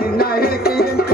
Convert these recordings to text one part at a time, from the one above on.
ನಿನ್ನ ಹೇಳಿಕೆಯಂತೆ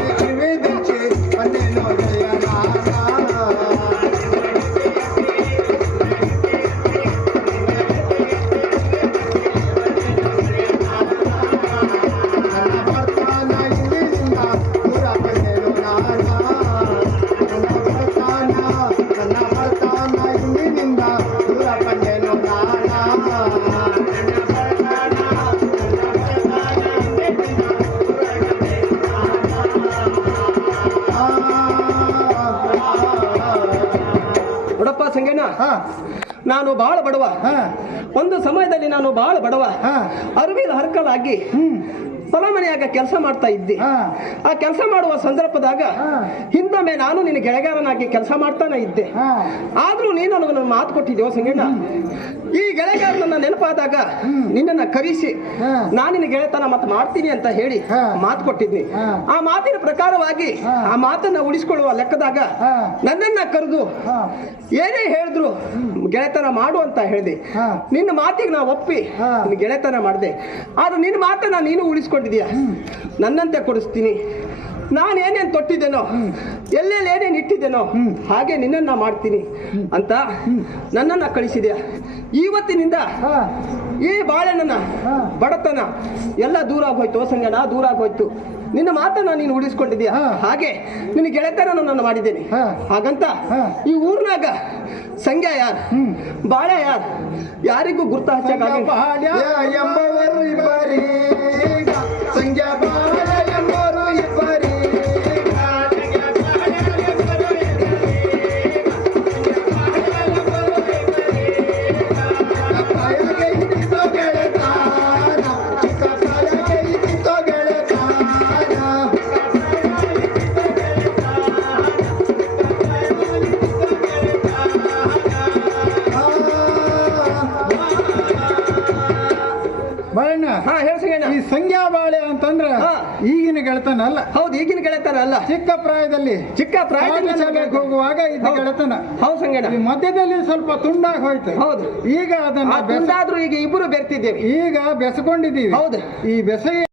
ನೋಡಪ್ಪ ಸಂಗಣ್ಣ. ಹಾ. ನಾನು ಬಹಳ ಬಡವ. ಹಾ. ಒಂದು ಸಮಯದಲ್ಲಿ ನಾನು ಬಹಳ ಬಡವ. ಹಾ. ಅರಿವಿನ ಹರ್ಕಲಾಗಿ ಹೊಲ ಮನೆಯಾಗ ಕೆಲಸ ಮಾಡ್ತಾ ಇದ್ದೆ. ಆ ಕೆಲಸ ಮಾಡುವ ಸಂದರ್ಭದಾಗ. ಹಿಂದೊಮ್ಮೆ ನಾನು ನಿನ್ನ ಗೆಳೆಗಾರನಾಗಿ ಕೆಲಸ ಮಾಡ್ತಾನೆ ಇದ್ದೆ. ಆದ್ರೂ ನೀನು ನನಗೆ ನನ್ನ ಮಾತು ಕೊಟ್ಟಿದ್ದೆ ಸಂಗಣ್ಣ ಈ ಗೆಳೆಗಾರ ನನ್ನ ನೆನಪಾದಾಗ ನಿನ್ನನ್ನ ಕರೆಸಿ. ನಾನು ನಿನ್ನ ಗೆಳೆತನ ಮತ್ತೆ ಮಾಡ್ತೀನಿ ಅಂತ ಹೇಳಿ. ಮಾತು ಕೊಟ್ಟಿದ್ನಿ. ಆ ಮಾತಿನ ಪ್ರಕಾರವಾಗಿ ಆ ಮಾತನ್ನ ಉಳಿಸ್ಕೊಳ್ಳುವ ಲೆಕ್ಕದಾಗ ನನ್ನನ್ನ ಕರೆದು ಏನೇ ಹೇಳಿದ್ರು ಗೆಳೆತನ ಮಾಡು ಅಂತ ಹೇಳಿದೆ. ನಿನ್ನ ಮಾತಿಗೆ ನಾ ಒಪ್ಪಿ ಗೆಳೆತನ ಮಾಡಿದೆ. ಆದ್ರೆ ನಿನ್ನ ಮಾತನ್ನ ನೀನು ಉಳಿಸ್ಕೊಂಡಿದೀಯ ನನ್ನಂತೆ ಕೊಡಿಸ್ತೀನಿ. ನಾನು ಏನೇನು ತೊಟ್ಟಿದ್ದೇನೋ ಎಲ್ಲೆಲ್ಲಿ ಏನೇನು ಇಟ್ಟಿದ್ದೇನೋ ಹಾಗೆ ನಿನ್ನನ್ನ ಮಾಡ್ತೀನಿ ಅಂತ ನನ್ನನ್ನ ಕಳಿಸಿದೆ ಇವತ್ತಿನಿಂದ ಈ ಬಾಳೆಣ್ಣನ. ಬಡತನ ಎಲ್ಲ ದೂರ ಆಗೋಯ್ತು ಸಂಗಣ ದೂರ ಆಗೋಯ್ತು. ನಿನ್ನ ಮಾತನ್ನ ನೀನು ಉಳಿಸ್ಕೊಂಡಿದ್ಯಾ? ಹಾ. ಹಾಗೆ ನಿನ್ನ ಗೆಳೆತನ ನಾನು ಮಾಡಿದ್ದೇನೆ. ಹಾಗಂತ. ಈ ಊರ್ನಾಗ ಸಂಖ್ಯಾ ಯಾರ್? ಬಾಳೆ ಯಾರ್? ಯಾರಿಗೂ ಗುರ್ತ ಹಚ್ಚಕ್ಕಾಗಲ್ಲ ಬಾಳಣ್ಣ ಹಾ ಹೇಳ ಈ ಸಂಖ್ಯಾ ಬಾಳೆ ಅಂತಂದ್ರ. ಈಗಿನ ಗೆಳೆತನ ಅಲ್ಲ ಹೌದು ಈಗಿನ ಗೆಳೆತನ ಅಲ್ಲ. ಚಿಕ್ಕ ಪ್ರಾಯದಲ್ಲಿ ಚಿಕ್ಕ ಪ್ರಾಯದಲ್ಲಿ ಹೋಗುವಾಗ ಇದ್ದ. ಗೆಳೆತನ. ಹೌದು ಸಂಗಣ್ಣ. ಈ ಮಧ್ಯದಲ್ಲಿ ಸ್ವಲ್ಪ ತುಂಡಾಗಿ ಹೋಯ್ತು. ಹೌದು. ಈಗ ಅದನ್ನ ಬೆಸಾದ್ರೂ ಈಗ ಇಬ್ಬರು ಬೆರ್ತಿದ್ದೇವೆ. ಈಗ ಬೆಸಕೊಂಡಿದ್ದೀವಿ. ಹೌದು. ಈ ಬೆಸಗೆ